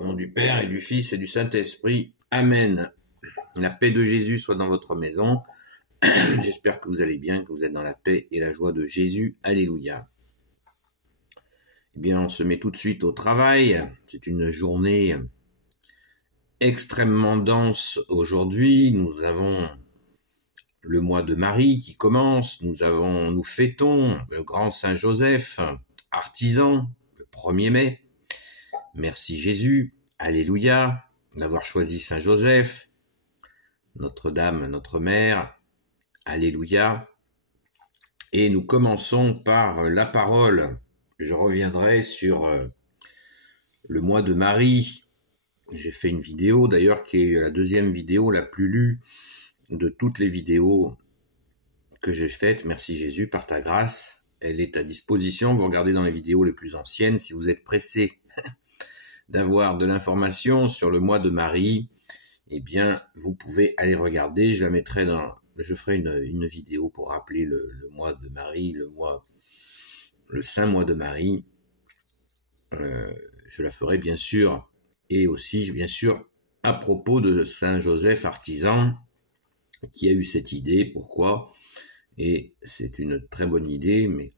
Au nom du Père et du Fils et du Saint-Esprit. Amen. La paix de Jésus soit dans votre maison. J'espère que vous allez bien, que vous êtes dans la paix et la joie de Jésus. Alléluia. Eh bien, on se met tout de suite au travail. C'est une journée extrêmement dense aujourd'hui. Nous avons le mois de Marie qui commence. Nous fêtons le grand Saint Joseph, artisan, le 1er mai. Merci Jésus. Alléluia. D'avoir choisi Saint Joseph, Notre-Dame, notre mère. Alléluia. Et nous commençons par la parole. Je reviendrai sur le mois de Marie. J'ai fait une vidéo d'ailleurs qui est la deuxième vidéo la plus lue de toutes les vidéos que j'ai faites. Merci Jésus, par ta grâce. Elle est à disposition. Vous regardez dans les vidéos les plus anciennes. Si vous êtes pressé d'avoir de l'information sur le mois de Marie, eh bien, vous pouvez aller regarder. Je la mettrai je ferai une vidéo pour rappeler le mois de Marie, le saint mois de Marie. Je la ferai bien sûr. Et aussi, bien sûr, à propos de Saint Joseph artisan, qui a eu cette idée. Pourquoi? Et c'est une très bonne idée, mais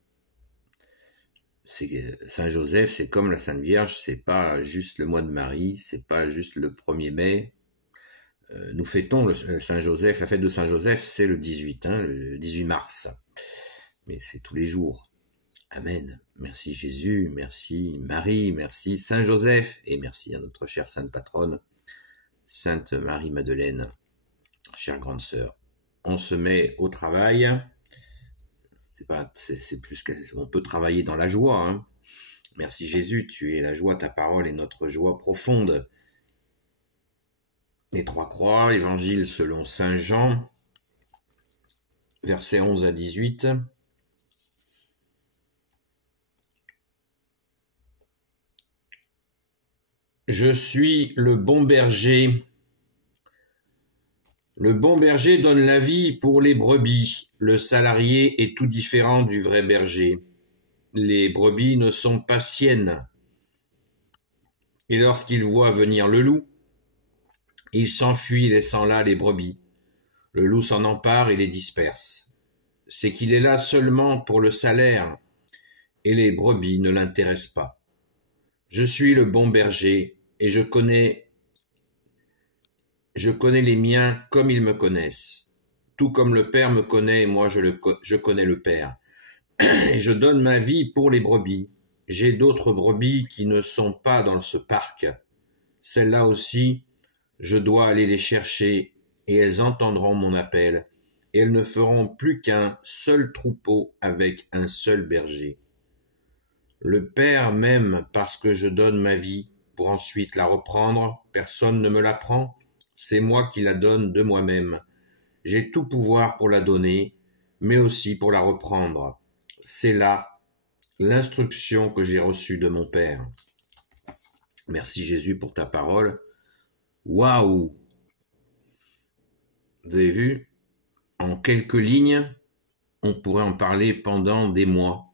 Saint Joseph, c'est comme la Sainte Vierge, c'est pas juste le mois de Marie, c'est pas juste le 1er mai. Nous fêtons le Saint Joseph, la fête de Saint Joseph, c'est le 18, le 18 mars. Mais c'est tous les jours. Amen. Merci Jésus, merci Marie, merci Saint Joseph, et merci à notre chère Sainte Patronne, Sainte Marie-Madeleine, chère grande sœur. On se met au travail. C'est plus qu'on peut travailler dans la joie. Merci Jésus, tu es la joie, ta parole est notre joie profonde. Les 3 croix, évangile selon Saint Jean, versets 11 à 18. Je suis le bon berger. Le bon berger donne la vie pour les brebis. Le salarié est tout différent du vrai berger. Les brebis ne sont pas siennes. Et lorsqu'il voit venir le loup, il s'enfuit laissant là les brebis. Le loup s'en empare et les disperse. C'est qu'il est là seulement pour le salaire, et les brebis ne l'intéressent pas. Je suis le bon berger, et je connais les miens comme ils me connaissent. Tout comme le Père me connaît, moi je connais le Père. Et je donne ma vie pour les brebis. J'ai d'autres brebis qui ne sont pas dans ce parc. Celles-là aussi, je dois aller les chercher, et elles entendront mon appel, et elles ne feront plus qu'un seul troupeau avec un seul berger. Le Père m'aime parce que je donne ma vie pour ensuite la reprendre. Personne ne me la prend, c'est moi qui la donne de moi-même. J'ai tout pouvoir pour la donner, mais aussi pour la reprendre. C'est là l'instruction que j'ai reçue de mon Père. Merci Jésus pour ta parole. Waouh! Vous avez vu? En quelques lignes, on pourrait en parler pendant des mois.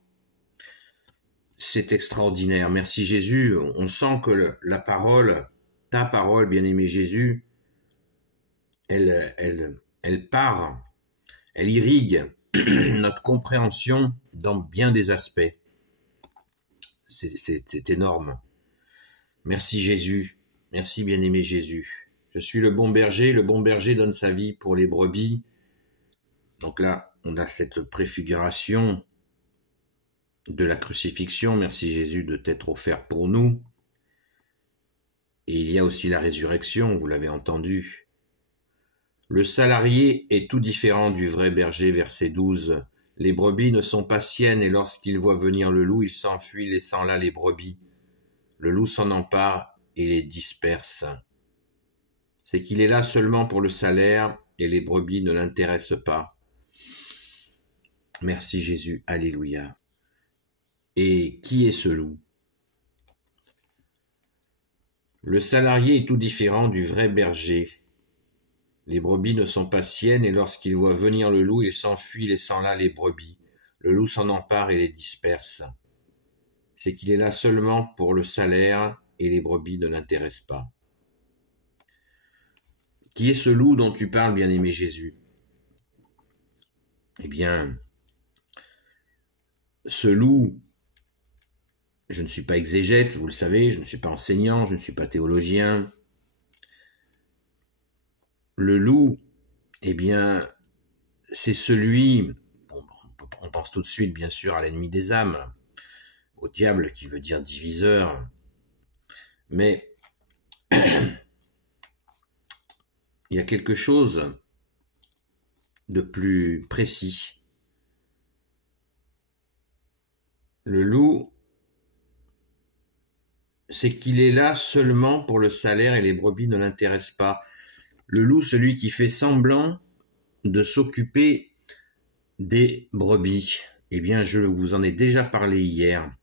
C'est extraordinaire. Merci Jésus. On sent que la parole, ta parole, bien-aimé Jésus, elle part, elle irrigue notre compréhension dans bien des aspects. C'est énorme. Merci Jésus. Merci bien-aimé Jésus. Je suis le bon berger donne sa vie pour les brebis. Donc là, on a cette préfiguration de la crucifixion. Merci Jésus de t'être offert pour nous. Et il y a aussi la résurrection, vous l'avez entendu. Le salarié est tout différent du vrai berger, verset 12. Les brebis ne sont pas siennes, et lorsqu'il voit venir le loup, il s'enfuit, laissant là les brebis. Le loup s'en empare et les disperse. C'est qu'il est là seulement pour le salaire, et les brebis ne l'intéressent pas. Merci Jésus, alléluia. Et qui est ce loup? Le salarié est tout différent du vrai berger. Les brebis ne sont pas siennes, et lorsqu'il voit venir le loup, il s'enfuit, laissant là les brebis. Le loup s'en empare et les disperse. C'est qu'il est là seulement pour le salaire, et les brebis ne l'intéressent pas. Qui est ce loup dont tu parles, bien-aimé Jésus? Eh bien, ce loup, je ne suis pas exégète, vous le savez, je ne suis pas enseignant, je ne suis pas théologien. Le loup, eh bien, c'est celui, on pense tout de suite bien sûr à l'ennemi des âmes, au diable qui veut dire diviseur, mais il y a quelque chose de plus précis. Le loup, c'est qu'il est là seulement pour le salaire et les brebis ne l'intéressent pas. Le loup, celui qui fait semblant de s'occuper des brebis, eh bien, je vous en ai déjà parlé hier.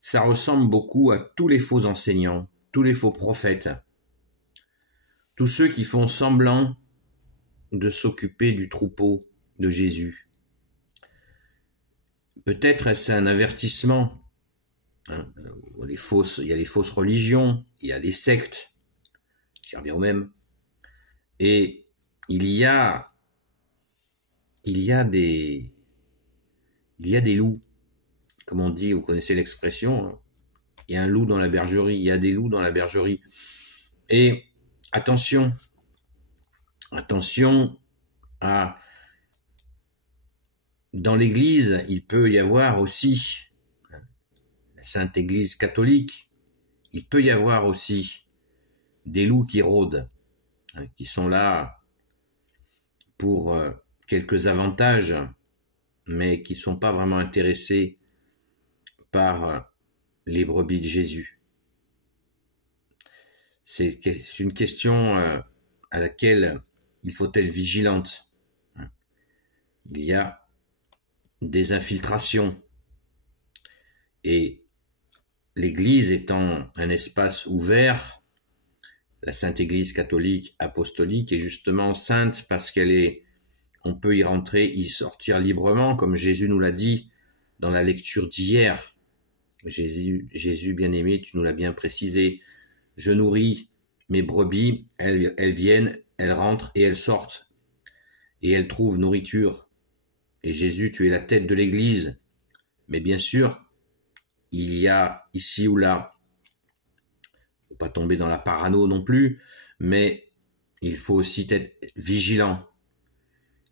Ça ressemble beaucoup à tous les faux enseignants, tous les faux prophètes, tous ceux qui font semblant de s'occuper du troupeau de Jésus. Peut-être est-ce un avertissement. Il y a les fausses religions, il y a les sectes, qui revient au même. Et il y a des loups. Comme on dit, vous connaissez l'expression, hein, il y a un loup dans la bergerie, il y a des loups dans la bergerie. Et attention à... Dans l'Église, il peut y avoir aussi, la Sainte Église catholique, il peut y avoir aussi des loups qui rôdent, qui sont là pour quelques avantages, mais qui ne sont pas vraiment intéressés par les brebis de Jésus. C'est une question à laquelle il faut être vigilante. Il y a des infiltrations et l'Église étant un espace ouvert, la Sainte Église catholique apostolique est justement sainte parce on peut y rentrer, y sortir librement, comme Jésus nous l'a dit dans la lecture d'hier. Jésus bien-aimé, tu nous l'as bien précisé. Je nourris mes brebis, elles viennent, elles rentrent et elles sortent. Et elles trouvent nourriture. Et Jésus, tu es la tête de l'Église. Mais bien sûr, il y a ici ou là, il ne faut pas tomber dans la parano non plus, mais il faut aussi être vigilant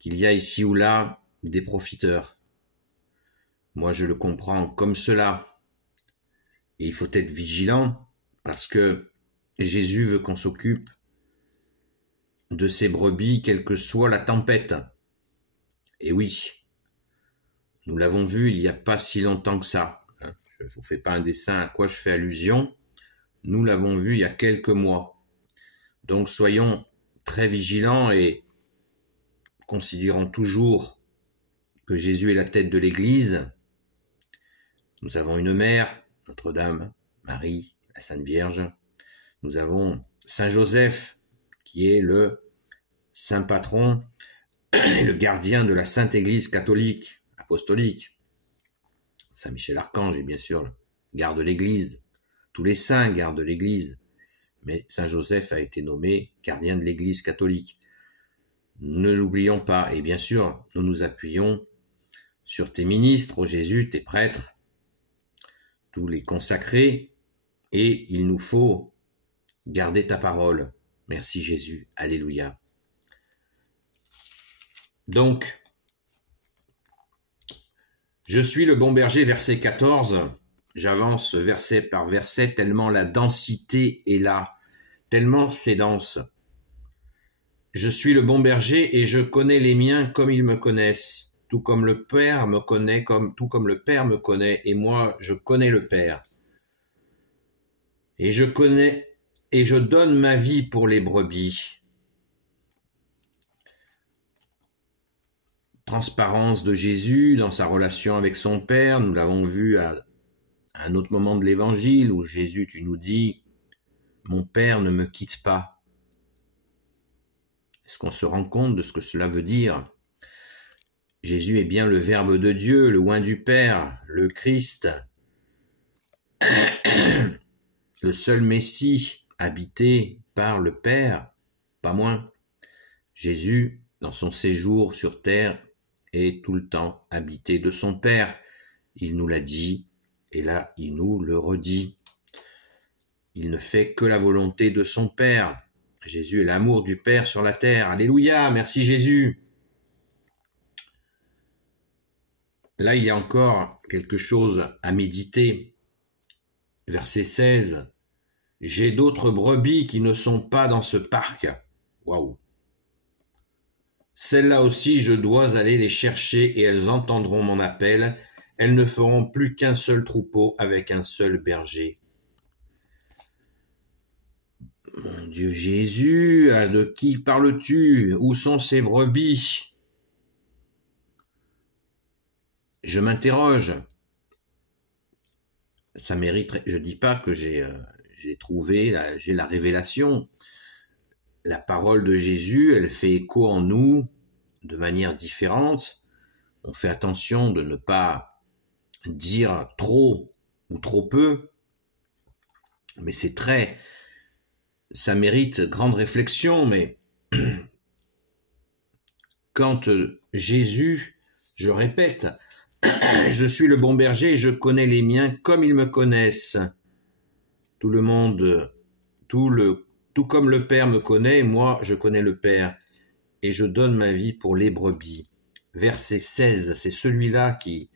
qu'il y a ici ou là des profiteurs. Moi, je le comprends comme cela. Et il faut être vigilant parce que Jésus veut qu'on s'occupe de ses brebis, quelle que soit la tempête. Et oui, nous l'avons vu il n'y a pas si longtemps que ça. Je ne vous fais pas un dessin à quoi je fais allusion. Nous l'avons vu il y a quelques mois. Donc soyons très vigilants et considérons toujours que Jésus est la tête de l'Église. Nous avons une mère, Notre-Dame, Marie, la Sainte Vierge. Nous avons Saint Joseph, qui est le saint patron et le gardien de la Sainte Église catholique, apostolique. Saint Michel Archange, et bien sûr, garde l'Église. Tous les saints gardent l'Église. Mais Saint Joseph a été nommé gardien de l'Église catholique. Ne l'oublions pas. Et bien sûr, nous nous appuyons sur tes ministres, ô Jésus, tes prêtres, tous les consacrés, et il nous faut garder ta parole. Merci Jésus. Alléluia. Donc, je suis le bon berger, verset 14. J'avance verset par verset, tellement la densité est là, tellement c'est dense. Je suis le bon berger et je connais les miens comme ils me connaissent, tout comme le Père me connaît, tout comme le Père me connaît, et moi je connais le Père. Et je connais et je donne ma vie pour les brebis. Transparence de Jésus dans sa relation avec son Père, nous l'avons vu à un autre moment de l'Évangile où Jésus, tu nous dis, mon Père ne me quitte pas. Est-ce qu'on se rend compte de ce que cela veut dire? Jésus est bien le Verbe de Dieu, le oint du Père, le Christ, le seul Messie habité par le Père, pas moins. Jésus, dans son séjour sur terre, est tout le temps habité de son Père. Il nous l'a dit, et là, il nous le redit. Il ne fait que la volonté de son Père. Jésus est l'amour du Père sur la terre. Alléluia, merci Jésus. Là, il y a encore quelque chose à méditer. Verset 16. J'ai d'autres brebis qui ne sont pas dans ce parc. Waouh. Celles-là aussi, je dois aller les chercher et elles entendront mon appel. Elles ne feront plus qu'un seul troupeau avec un seul berger. Mon Dieu Jésus, de qui parles-tu? Où sont ces brebis? Je m'interroge. Ça mérite. Je dis pas que j'ai trouvé, j'ai la révélation. La parole de Jésus, elle fait écho en nous de manière différente. On fait attention de ne pas dire trop ou trop peu, mais ça mérite grande réflexion, mais quand Jésus, je répète, je suis le bon berger et je connais les miens comme ils me connaissent. Tout le monde, tout comme le Père me connaît, moi je connais le Père et je donne ma vie pour les brebis. Verset 16, c'est celui-là qui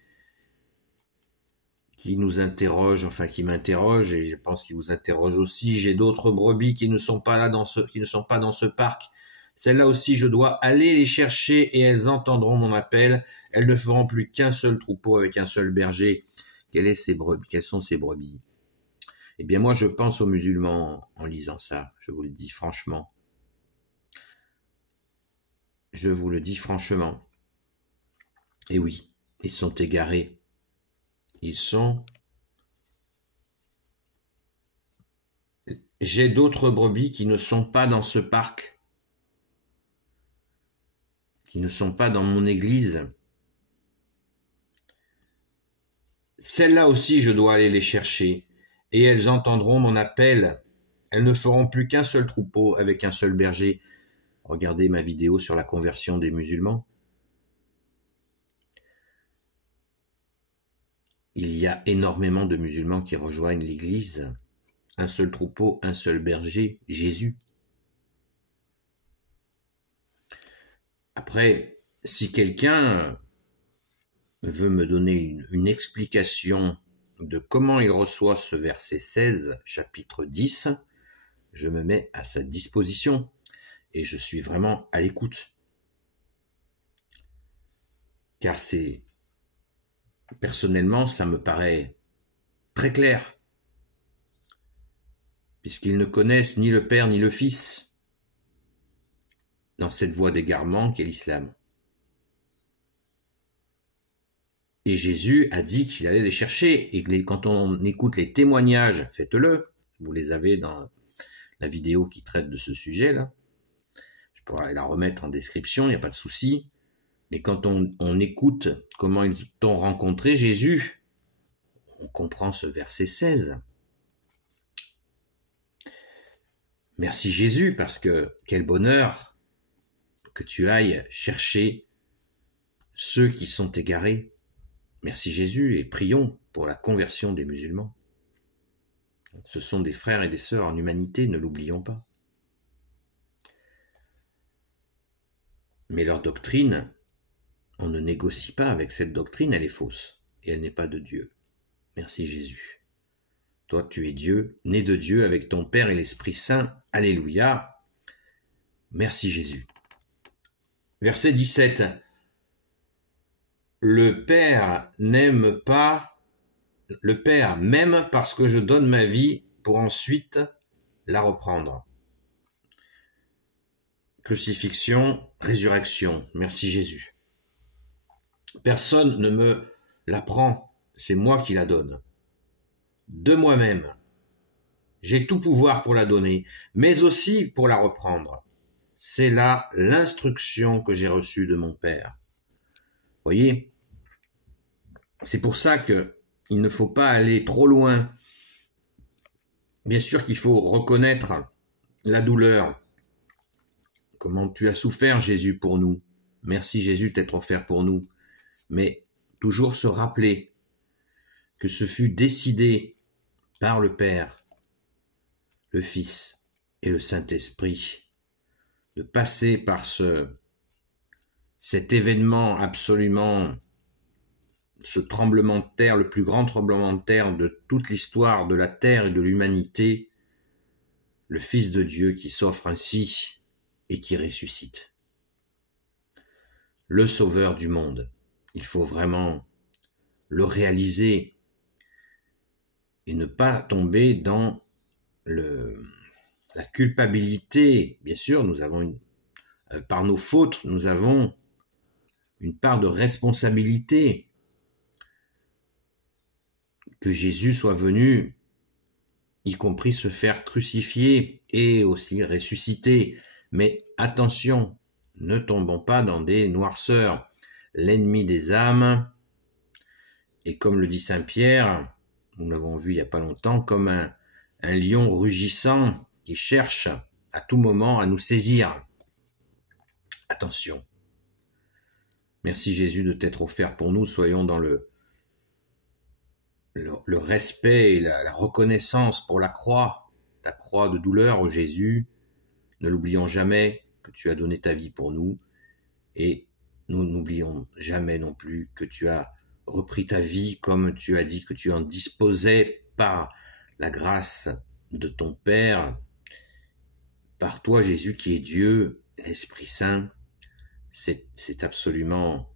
nous interroge, enfin qui m'interroge, et je pense qu'il vous interroge aussi. J'ai d'autres brebis qui ne sont pas dans ce parc. Celles-là aussi, je dois aller les chercher et elles entendront mon appel. Elles ne feront plus qu'un seul troupeau avec un seul berger. Quelles sont ces brebis? Eh bien, moi, je pense aux musulmans en lisant ça. Je vous le dis franchement. Je vous le dis franchement. Et oui, ils sont égarés. J'ai d'autres brebis qui ne sont pas dans ce parc, qui ne sont pas dans mon église. Celles-là aussi, je dois aller les chercher, et elles entendront mon appel. Elles ne feront plus qu'un seul troupeau avec un seul berger. Regardez ma vidéo sur la conversion des musulmans. Il y a énormément de musulmans qui rejoignent l'église. Un seul troupeau, un seul berger, Jésus. Après, si quelqu'un veut me donner une explication de comment il reçoit ce verset 16, chapitre 10, je me mets à sa disposition et je suis vraiment à l'écoute. Car personnellement, ça me paraît très clair, puisqu'ils ne connaissent ni le Père ni le Fils dans cette voie d'égarement qu'est l'islam. Et Jésus a dit qu'il allait les chercher, et quand on écoute les témoignages, faites-le, vous les avez dans la vidéo qui traite de ce sujet-là, je pourrais la remettre en description, il n'y a pas de souci. Mais quand on écoute comment ils ont rencontré Jésus, on comprend ce verset 16. Merci Jésus, parce que quel bonheur que tu ailles chercher ceux qui sont égarés. Merci Jésus, et prions pour la conversion des musulmans. Ce sont des frères et des sœurs en humanité, ne l'oublions pas. Mais leur doctrine, on ne négocie pas avec cette doctrine, elle est fausse, et elle n'est pas de Dieu. Merci Jésus. Toi, tu es Dieu, né de Dieu avec ton Père et l'Esprit Saint. Alléluia. Merci Jésus. Verset 17. Le Père m'aime parce que je donne ma vie pour ensuite la reprendre. Crucifixion, résurrection. Merci Jésus. Personne ne me la prend, c'est moi qui la donne. De moi-même. J'ai tout pouvoir pour la donner, mais aussi pour la reprendre. C'est là l'instruction que j'ai reçue de mon Père. Voyez, c'est pour ça qu'il ne faut pas aller trop loin Bien sûr qu'il faut reconnaître la douleur. Comment tu as souffert, Jésus, pour nous. Merci, Jésus, d'être offert pour nous. Mais toujours se rappeler que ce fut décidé par le Père, le Fils et le Saint-Esprit de passer par cet événement absolument, ce tremblement de terre, le plus grand tremblement de terre de toute l'histoire de la terre et de l'humanité, le Fils de Dieu qui s'offre ainsi et qui ressuscite. Le Sauveur du monde. Il faut vraiment le réaliser et ne pas tomber dans la culpabilité. Bien sûr, nous avons par nos fautes, nous avons une part de responsabilité. Que Jésus soit venu, y compris se faire crucifier et aussi ressusciter. Mais attention, ne tombons pas dans des noirceurs. L'ennemi des âmes, et comme le dit saint Pierre, nous l'avons vu il n'y a pas longtemps, comme un lion rugissant qui cherche à tout moment à nous saisir. Attention. Merci Jésus de t'être offert pour nous. Soyons dans le respect et la reconnaissance pour la croix, ta croix de douleur, ô Jésus. Ne l'oublions jamais que tu as donné ta vie pour nous, et nous n'oublions jamais non plus que tu as repris ta vie comme tu as dit que tu en disposais par la grâce de ton Père, par toi Jésus qui est Dieu, l'Esprit Saint. C'est absolument,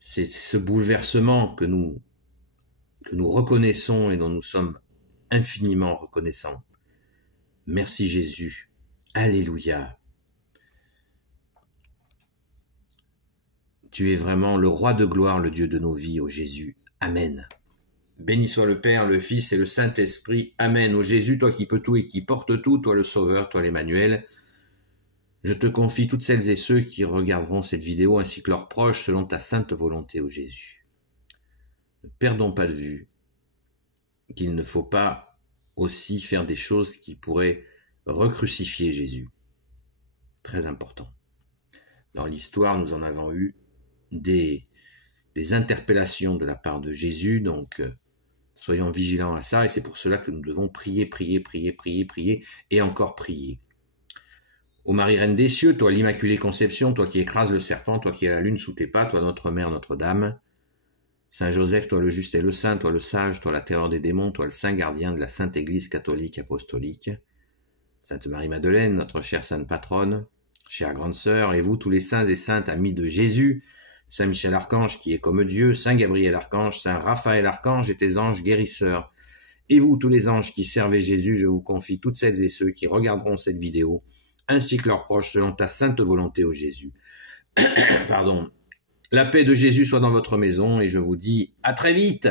c'est ce bouleversement que nous reconnaissons et dont nous sommes infiniment reconnaissants. Merci Jésus. Alléluia. Tu es vraiment le roi de gloire, le Dieu de nos vies, ô Jésus. Amen. Béni soit le Père, le Fils et le Saint-Esprit. Amen. Ô Jésus, toi qui peux tout et qui portes tout, toi le Sauveur, toi l'Emmanuel, je te confie toutes celles et ceux qui regarderont cette vidéo ainsi que leurs proches selon ta sainte volonté, ô Jésus. Ne perdons pas de vue qu'il ne faut pas aussi faire des choses qui pourraient recrucifier Jésus. Très important. Dans l'histoire, nous en avons eu des interpellations de la part de Jésus, donc soyons vigilants à ça, et c'est pour cela que nous devons prier, et encore prier. Ô Marie, Reine des cieux, toi l'Immaculée Conception, toi qui écrases le serpent, toi qui as la lune sous tes pas, toi notre Mère, Notre-Dame, Saint Joseph, toi le juste et le saint, toi le sage, toi la terreur des démons, toi le saint gardien de la Sainte Église catholique apostolique, Sainte Marie-Madeleine, notre chère sainte patronne, chère grande sœur, et vous tous les saints et saintes amis de Jésus, Saint Michel Archange qui est comme Dieu, Saint Gabriel Archange, Saint Raphaël Archange et tes anges guérisseurs. Et vous tous les anges qui servez Jésus, je vous confie toutes celles et ceux qui regarderont cette vidéo, ainsi que leurs proches selon ta sainte volonté, ô Jésus. Pardon. La paix de Jésus soit dans votre maison et je vous dis à très vite.